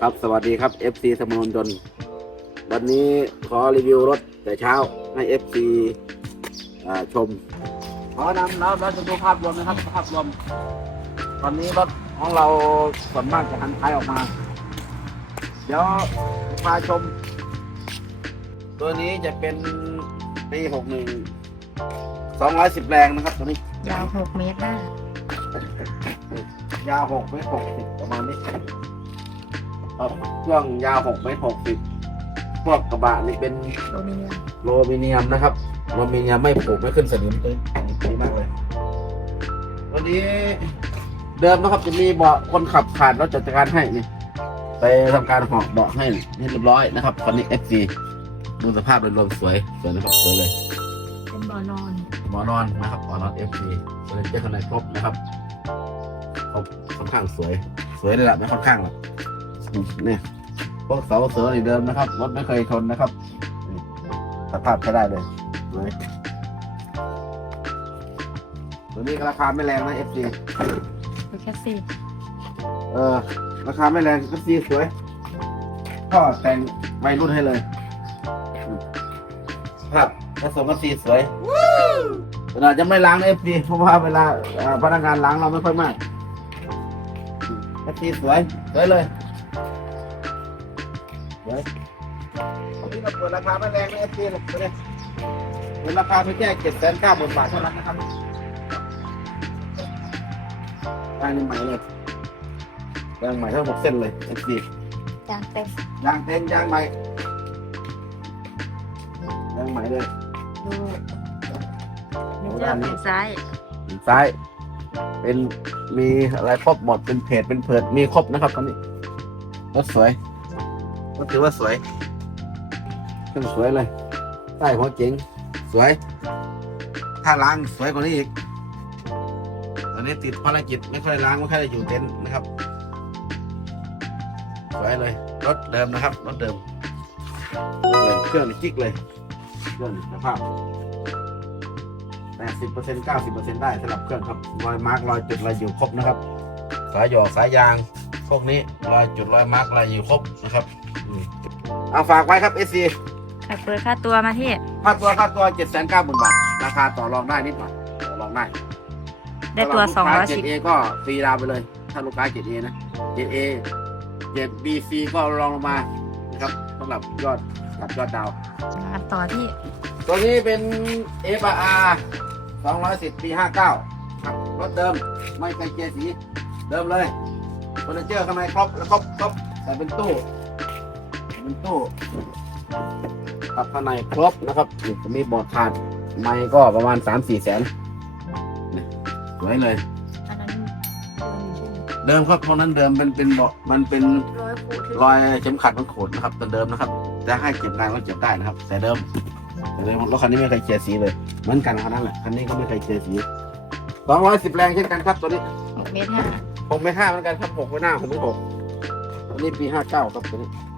ครับสวัสดีครับ FC สมนนยนต์วันนี้ขอรีวิวรถแต่เช้าให้ FC อ่าชม ขอนำแล้วเราจะดูภาพรวมนะครับภาพรวม ตอนนี้รถของเราส่วนมากจะหันท้ายออกมา เดี๋ยวพาชม ตัวนี้จะเป็นปีหกหนึ่งสองร้อยสิบแรงนะครับตัวนี้ ยาวหกเมตรหน้ายาวหกเมตรหกสิบประมาณนี้ ครับเครื่องยาวหกเมตรหกสิบพวกกระบะนี่เป็นโลมิเนียมโลมิเนียมนะครับโลมิเนียมไม่ผูกไม่ขึ้นสนิมเลยดีมากเลยตัวนี้เดิมนะครับจะมีเบาะคนขับขาดรถจัดการให้นี่ไปทำการหอกเบาะให้ให้เรียบร้อยนะครับคันนี้ FC ดูสภาพโดยรวมสวยสวยนะครับสวยเลยเป็นบ่อนอนหมอนอนนะครับหมอนอน FP เฟอร์นิเจอร์ข้างในครบนะครับครบค่อนข้างสวย สวยเลยล่ะไม่ค่อนข้างหรอกเนี่ยพวกเสาเสือนี่เดิมนะครับรถไม่เคยชนนะครับนี่สภาพใช้ได้เลยสวยตัวนี้ราคาไม่แรงนะ FP ดูแค่สี่เออ ราคาไม่แรง FP สวยพ่อแต่งวัยรุ่นให้เลยอืมครับผสมกันสีสวยเราจะไม่ล้างเอฟดีเพราะว่าเวลาเอ่อพนักงานล้างเราไม่ค่อยมากเอฟดีสวยสวยเลยสวยอั นนี้เราเปิดราคาไม่แรงนะเอฟดีเลยเปิดราคาเพียงแค่เจ็ดแสนเก้าหมื่นบาทเท่านั้นนะครับได้นี่ใหม่เลยยางใหม่ทั้งหมดเส้นเลยเอฟดีจานเต็มยางเต็มยางใหม่ยางใหม่เลยดูดูเจ้าฝั่งซ้ายซ้าย เป็นมีอะไรครบหมดเป็นเพจเป็นเพิดมีครบนะครับตอนนี้รถสวย รถถือว่าสวยเครื่องสวยเลยใต้หัวเจ๋งสวย ถ้าล้างสวยกว่านี้อีกตอนนี้ติดภารกิจไม่ค่อยล้างไม่ค่อยได้อยู่เต็นท์นะครับ สวยเลยรถเดิมนะครับรถเดิมรถเดิมเครื่องนี่จิ๊กเลยเครื่องสภาพแปดสิบเปอร์เซ็นต์เก้าสิบเปอร์เซ็นต์ได้สำหรับเครื่องครับรอยมาร์กรอยจุดรอยอยู่ครบนะครับ สายหยอกสายยาง พวกนี้รอยจุดรอยมาร์กรอยอยู่ครบนะครับอืม เอาฝากไว้ครับเอซีอะเปิดค่าตัวมาที่ ค่าตัวค่าตัวเจ็ดแสนเก้าหมื่นบาท ราคาต่อรองได้นิดหน่อยต่อรองได้ได้ตัวสองร้อยเจ็สิดบเอก็ฟรีดาวน์ไปเลย ถ้าลูกค้าเจ็ดเอนะเจ็ดเอเจ็ดบีซีก็รองลงมานะครับสำหรับยอดกับยอดดาวมาต่อที่ ตัวนี้เป็น f r 210ปี59ครับรถเดิมไม่ใส่เกียร์สีเดิมเลยเฟอร์นิเจอร์ข้างในครบแล้วครบครบแต่เป็นตู้ใส่ เป็นตู้ครับข้างในครบนะครับนี่จะมีบอร์ดขาดไม้ก็ประมาณ3-4แสนนี่สวยเลย อันนั้นเดิมครับเพราะนั้นเดิมเป็นเป็นเบาะมันเป็นร้อยคูที่รอยเข็มขัดมันโขดนะครับแต่เดิมนะครับจะให้เก็บงานก็เก็บได้นะครับ แต่เดิมแต่เดิมรถคันนี้ไม่เคยเคลียร์สีเลยเหมือนกันคันนั้นแหละคันนี้ก็ไม่เคยเคลียร์สีสองร้อยสิบแรงเช่นกันครับตัวนี้หกเมตรห้าหกไม่ห้าเหมือนกันครับหกไม่หน้าหกไม่หกตัวนี้ปีห้าเก้าครับตัวนี้พ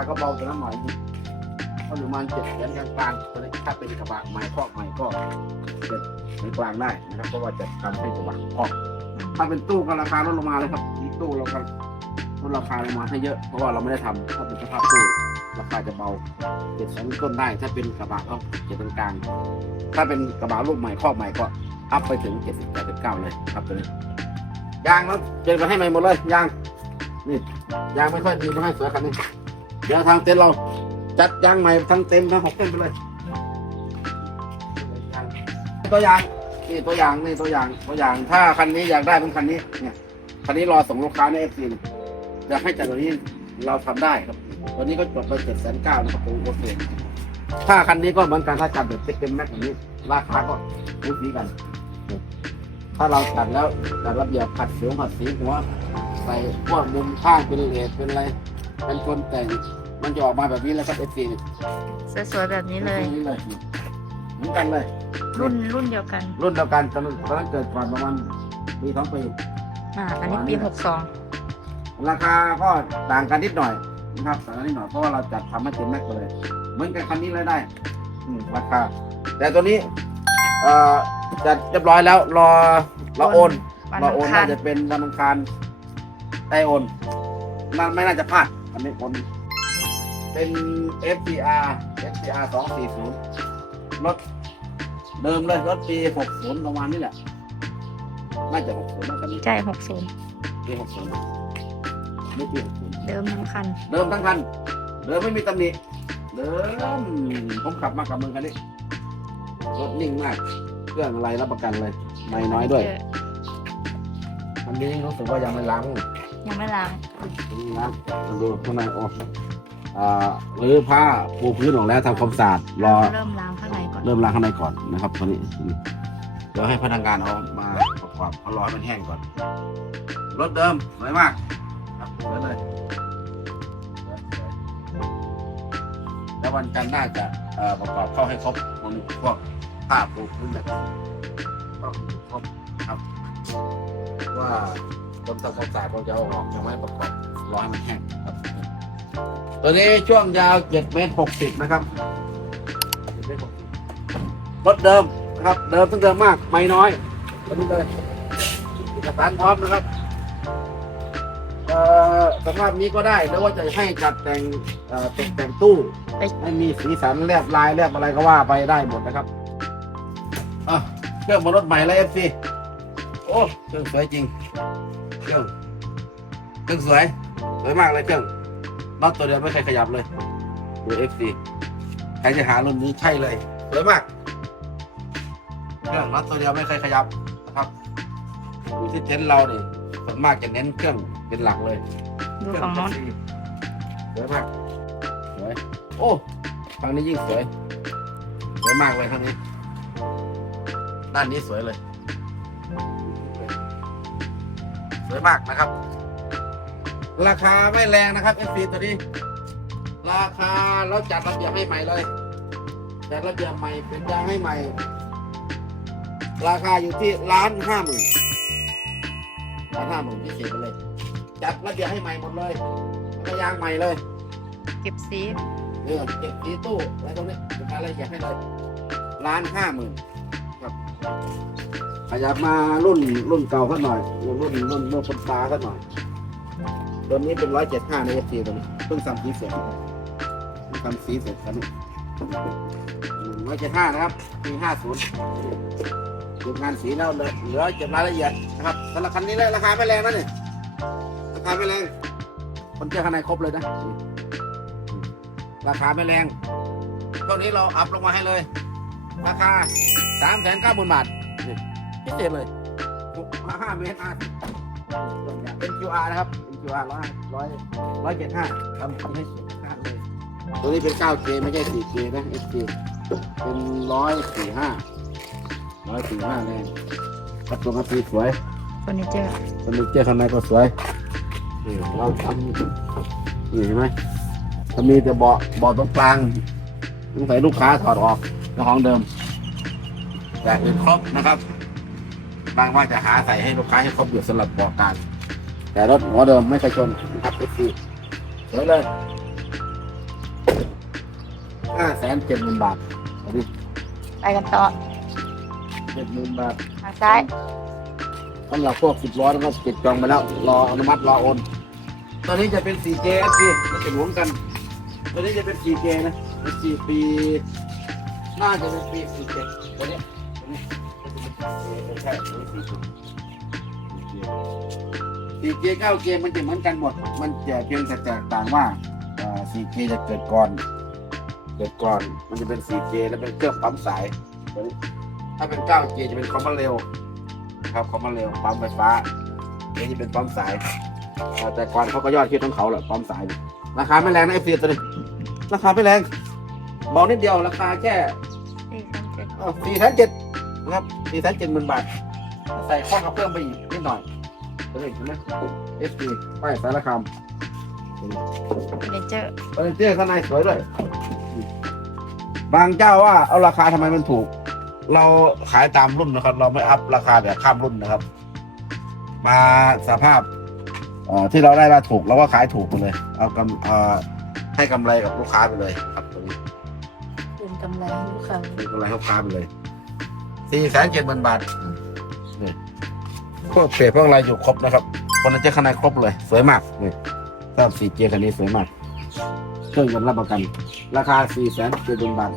ากระเบาตัวนั้นหน่อยก็อยู่ประมาณเจ็ดแสนกลางๆตัวนี้ถ้าเป็นกระบะไม้คอกใหม่ก็เจ็ดในกลางได้นะครับ เพราะว่าจะทำให้กระบะคอกถ้าเป็นตู้ก็ราคาลดลงมาเลยครับมีตู้เราก็ลดราคาลงมาให้เยอะ เพราะว่าเราไม่ได้ทำถ้าเป็นสภาพตู้ราคาจะเบาเจ็ดแสนต้นได้ ถ้าเป็นกระบะก็เจ็ดกลางถ้าเป็นกระบะลูกใหม่ครอบใหม่ก็อัพไปถึงเจ็ดสิบแปดสิบเก้าเลยครับตัวนี้ยางแล้วเจอไปให้ใหม่หมดเลยยางนี่ยางไม่ค่อยดีไม่ค่อยสวยคันนี้ เดี๋ยวทางเต็นท์เราจัดยางใหม่ทั้งเต็มทั้งหกเต็นท์ไปเลยตัวอย่างนี่ตัวอย่างนี่ตัวอย่างตัวอย่าง ถ้าคันนี้อยากได้เป็นคันนี้ เนี่ยคันนี้รอส่งลูกค้าในเอฟซีจะให้จากตัวนี้เราทำได้ครับตัวนี้ก็จบไปเจ็ดแสนเก้านะครับผมโอเคถ้าคันนี้ก็เหมือนกันถ้าจัดแบบเต็มแม็กแบบนี้ ราคาก็รู้สีกัน ถ้าเราจัดแล้วจัดระเบียบขัดสีขัดสีหัวใส่พวกมุมข้างเป็นเลสเป็นอะไร เป็นคนแต่ง มันจะออกมาแบบนี้แล้วครับเอฟซีสวยๆแบบนี้เลยเลยเหมือนกันเลย รุ่นรุ่นเดียวกัน รุ่นเดียวกันตอนนั้นตอนนั้นเกิดก่อนประมาณปีสองปี อ่า อันนี้ปีหกสองราคาก็ต่างกันนิดหน่อยนะครับต่างกันนิดหน่อยเพราะว่าเราจัดทำให้เต็มแม็กซ์ไปเลย เหมือนกับคันนี้เลยได้อืมราคา แต่ตัวนี้เอ่อจัดเรียบร้อยแล้วรอรอโอนวันรออัโอนงคาร น่าจะเป็นวันอังคารได้โอนน่าไม่น่าจะพลาด อันนี้ผมเป็น FCR FCR 240รถเดิมเลยรถปี60ประมาณนี้แหละน่าจะ60นะคันนี้ใช่หกศูนย์ปี60ไม่ปี60เดิมทั้งคัน เดิมทั้งคัน เดิมไม่มีตำหนิเดิมผมขับมากับเมืองคันนี้รถนิ่งมาก เครื่องอะไรรับประกันเลย ไม่น้อยด้วย อันนี้รู้สึกว่ายังไม่ล้างยังไม่ล้าง ล้างมาดูข้างในโอ้อ่าหรือผ้าปูพื้นออกแล้วทำความสะอาดรอเริ่มล้างข้างในก่อนเริ่มล้างข้างในก่อนนะครับตัวนี้เดี๋ยวให้พนักงานเอามาประกอบเขารอให้มันแห้งก่อนรถเดิมสวยมากครับสวยเลยแล้ววันจันทร์น่าจะเอ่อประกอบเข้าให้ครบพวกนี้พวกผ้าปูพื้นแบบต้องครบครับว่า คนทำความสะอาดเขาจะเอาออกยังไม่ประกอบรอให้มันแห้งครับ ตัวนี้ช่วงยาว7เมตร60นะครับ7เมตร60รถเดิมนะครับ เดิมตั้งเดิมมาก ไม่น้อยตัวนี้เลยเอกสารพร้อมนะครับเอ่อสภาพนี้ก็ได้หรือว่าจะให้จัดแต่งเอ่อตกแต่งตู้ให้มีสีสันแลบลายแลบอะไรก็ว่าไปได้หมดนะครับอะเครื่องบนรถใหม่แล้วเอฟซีโอ้เครื่องสวยจริง เครื่องเครื่องสวยสวยมากเลยเครื่องน็อตตัวเดียวไม่เคยขยับเลยดูเอฟซีใครจะหารุ่นนี้ใช่เลยสวยมากเครื่องน็อตตัวเดียวไม่เคยขยับนะครับดูที่เทนท์เราเนี่ยส่วนมากจะเน้นเครื่องเป็นหลักเลยดูฝั่งโน้นสวยมากสวยโอ้ฝั่งนี้ยิ่งสวยสวยมากเลยทางนี้ ด้านนี้สวยเลย สวยมากนะครับ ราคาไม่แรงนะครับ f อตัวนี้ ราคาเราจัดระเบียบให้ใหม่เลยจัดระเบียบใหม่เป็นยางให้ใหม่ ราคาอยู่ที่ล้านห้าหมื่นล้านห้าหมื่นพิเศษไปเลย จัดระเบียบให้ใหม่หมดเลยแล้วก็ยางใหม่เลย เก็บสีเออเก็บตีตู้อะไรตรงนี้เป็นอะไรอยากให้เลยล้านห้าหมื่นครับ ขยับมารุ่นรุ่นเก่าสักหน่อย รุ่นรุ่นรุ่นรุ่นคนตาสักหน่อย ตัวนี้เป็นร้อยเจ็ดห้าในเอฟซีตัวนี้เพิ่งทำสีเสร็จทำสีเสร็จครับร้อยเจ็ดห้านะครับปีห้าศูนย์เก็บงานสีแล้วเหลือเหลือเก็บรายละเอียดนะครับสำหรับคันนี้เลยราคาไม่แรงนะเนี่ยราคาไม่แรง คนเจอข้างในครบเลยนะ ราคาไม่แรงช่วงนี้เราอัพลงมาให้เลย ราคา สามแสนเก้าหมื่นบาทนี่พิเศษเลยห้าเมตรห้าเป็น QR นะครับเป็น QR ร้อยร้อยร้อยเจ็ดห้าทำทำให้เสียค่าเลยตัวนี้เป็น 9K ไม่ใช่ 4K นะ SK เป็นร้อยสี่ห้าร้อยสี่ห้าแน่กระตุ้นกระปีสวยเฟอร์นิเจอร์เฟอร์นิเจอร์ข้างในก็สวยนี่เราทำนี่เห็นไหมถ้ามีแต่เบาะเบาะตรงกลางสงสัยลูกค้าถอดออกเจ้าของเดิม แต่อื่นครบนะครับบางว่าจะหาใส่ให้ลูกค้าให้ครบอยู่สำหรับเบาะกลางแต่รถหัวเดิมไม่เคยชนนะครับเอซีสวยเลยห้าแสนเจ็ดหมื่นบาทเอาดิไปกันต่อเจ็ดหมื่นบาททางซ้ายสำหรับพวกสิบล้อนะครับติดจองไปแล้ว รออนุมัติรอโอน ตอนนี้จะเป็น 4J ครับพี่มันจะหมุนกัน ตอนนี้จะเป็น 4J นะเป็น4ปี น่าจะเป็นปี47ตัวนี้ ตัวนี้ไม่ใช่ตัวนี้ 4J 9J มันจะเหมือนกันหมด มันจะเพียงแต่แตกต่างว่าเอ่อ 4J จะเกิดก่อน เกิดก่อน มันจะเป็น 4J แล้วเป็นเครื่องปั๊มสายตัวนี้ถ้าเป็น 9J จะเป็นคอมมานเร็วครับคอมมานเร็วปั๊มไฟฟ้านี่จะเป็นปั๊มสายเอ่อแต่ก่อนเขาก็ยอดคิดของเขาแหละปั๊มสายเนี่ยราคาไม่แรงนะเอฟซีตัวนี้ ราคาไม่แรงเบานิดเดียวราคาแค่สี่สามเจ็ดสี่แสนเจ็ด นะครับสี่แสนเจ็ดหมื่นบาท ใส่ข้อกับเพิ่มไปอีกนิดหน่อยตัวนี้เห็นไหมเอฟซีป้ายสารคามเฟอร์นิเจอร์เฟอร์นิเจอร์ข้างในสวยด้วย บางเจ้าว่าเอาราคาทำไมมันถูก เราขายตามรุ่นนะครับ เราไม่อัพราคาแบบข้ามรุ่นนะครับ มาสภาพเอ่อที่เราได้ราถูกเราก็ขายถูกไปเลย เอากำเอ่อให้กำไรกับลูกค้าไปเลย ครับตัวนี้เป็นกำไรให้ลูกค้าให้กำไรให้ลูกค้าไปเลย สี่แสนเจ็ดหมื่นบาทนี่พวกเพจพวกอะไรอยู่ครบนะครับคนนั้นจะข้างในครบเลย สวยมากนี่ทราบสี่เกียร์คันนี้สวยมาก เครื่องยนต์รับประกัน ราคาสี่แสนเจ็ดหมื่นบาท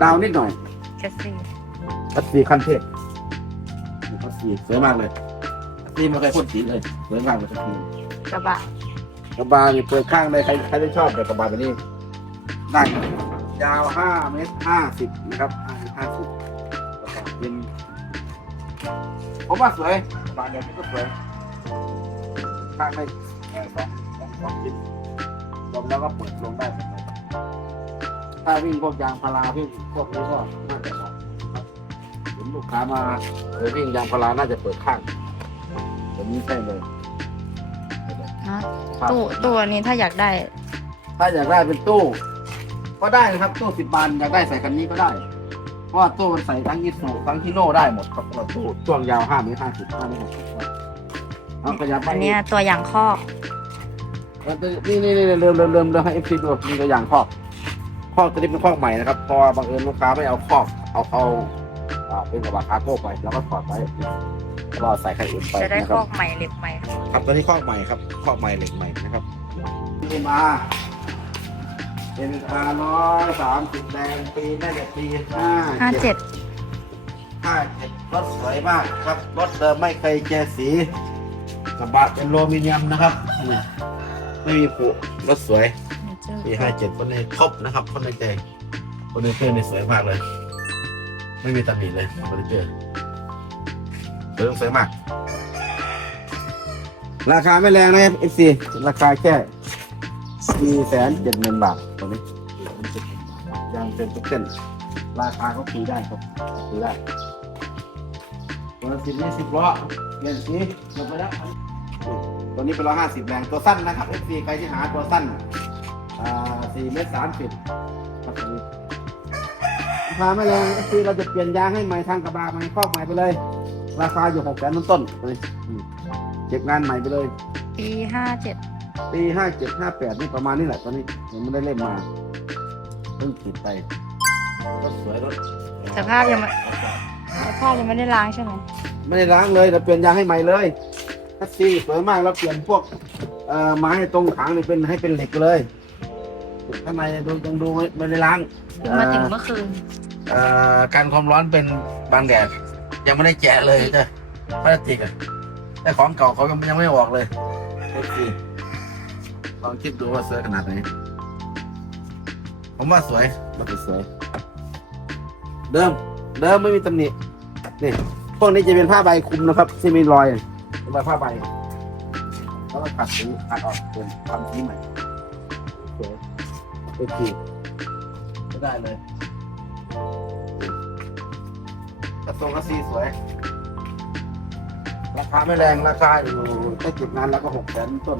ดาวน์นิดหน่อยแคสซี่คัสซีขั้นเทพนี่คัสซีสวยมากเลยคัสซีไม่เคยพ่นสีเลยสวยมากเลยคัสซีกระบะกระบะนี่เปิดข้างได้ใครใครที่ชอบแบบกระบะแบบนี้ได้ยาวห้าเมตรห้าสิบนะครับห้าเมตรห้าสิบกระบะ เป็นผมว่าสวยกระบะแบบนี้ก็สวยข้างได้เอ่อสองสองสองชิ้นรวมแล้วก็เปิดลงได้หมดเลยถ้าวิ่งพวกยางพาราวิ่งพวกนี้ก็น่าจะเหมาะครับเห็นลูกค้ามาเออวิ่งยางพาราน่าจะเปิดข้างผมนี้ใช่เลยฮะครับตู้ตู้อันนี้ถ้าอยากได้ ถ้าอยากได้เป็นตู้ ก็ได้นะครับตู้สิบบานอยากได้ใส่คันนี้ก็ได้ เพราะว่าตู้มันใส่ทั้งยิสูทั้งฮิโน่ได้หมดครับเราตู้ช่วงยาวห้าเมตรห้าสิบห้าเมตรหกสิบเอาขยับไปอันเนี้ยตัวอย่างคอกเอาตัวนี่นี่นี่เริ่มเริ่มเริ่มเริ่มให้เอฟซีดูมีตัวอย่างคอกคอกตัวนี้เป็นคอกใหม่นะครับเพราะว่าบังเอิญลูกค้าไม่เอาคอกเอาเอาอ่าเป็นกระบะคาร์โก้ไปแล้วก็ถอดไว้รอใส่คันอื่นไปจะได้นะคครัอบกใหม่เหล็กใหม่ ครับตัวนี้คอกใหม่ครับคอกใหม่เหล็กใหม่นะครับนี่มา เป็นอาร้อยสามสิบแดงปีน่าจะปีห้าห้าเจ็ดห้าเจ็ดรถสวยมากครับ รถเดิมไม่เคยเจอสีกระบะเป็นโลมิเนียมนะครับนี่ไม่มีผุรถสวยปีห้าเจ็ดคนในครบนะครับ คนในใจคนในเจอร์นี่สวยมากเลย ไม่มีตำหนิเลยคนในเจอร์สวยสวยมาก ราคาไม่แรงนะครับ FC ราคาแค่ สี่แสนเจ็ดหมื่นบาทตัวนี้ยังเป็นทุกเส้น ราคาก็คุยได้ครับคุยได้ตัวสิบนี่สิบล้อเปลี่ยนสีจบไปแล้วตัวนี้เป็นร้อยห้าสิบแรงตัวสั้นนะครับ FC ใครที่หาตัวสั้นอ่าสี่เมตรสามสิบครับตรงนี้ราคาไม่แรงก็คือเราจะเปลี่ยนยางให้ใหม่ทางกระบะใหม่ครอบใหม่ไปเลย ราคาอยู่หกแสนต้นๆเลยอืมเก็บงานใหม่ไปเลยปีห้าเจ็ด ปีห้าเจ็ดห้าแปดนี่ประมาณนี้แหละตอนนี้ยังไม่ได้เล่มมาเพิ่งติดไปรถสวยรถสภาพยังไม่สภาพยังไม่ได้ล้างใช่ไหมไม่ได้ล้างเลยเราเปลี่ยนยางให้ใหม่เลยคัสซีสวยมากเราเปลี่ยนพวกเอ่อไม้ตรงขางนี่เป็นให้เป็นเหล็กเลยข้างในดูยังดูไม่ไม่ได้ล้างมาถึงเมื่อคืนเอ่อการความร้อนเป็นบางแดดยังไม่ได้แกะเลยจ้ะพลาสติกอะแต่ของเก่าเขายังยังไม่ออกเลยเอฟซี ลองคิดดูว่าสวยขนาดไหน ผมว่าสวยมันสวย เดิม เดิมไม่มีตำหนิ นี่ พวกนี้จะเป็นผ้าใบคลุมนะครับที่มีรอยเป็นรอยผ้าใบ แล้วก็ขัดสีขัดออกเป็นทำสีใหม่สวยเอฟซีไม่ได้เลยกระทรงกระซีสวยราคาไม่แรงราคาอยู่แค่เก็บงานแล้วก็หกแสนต้น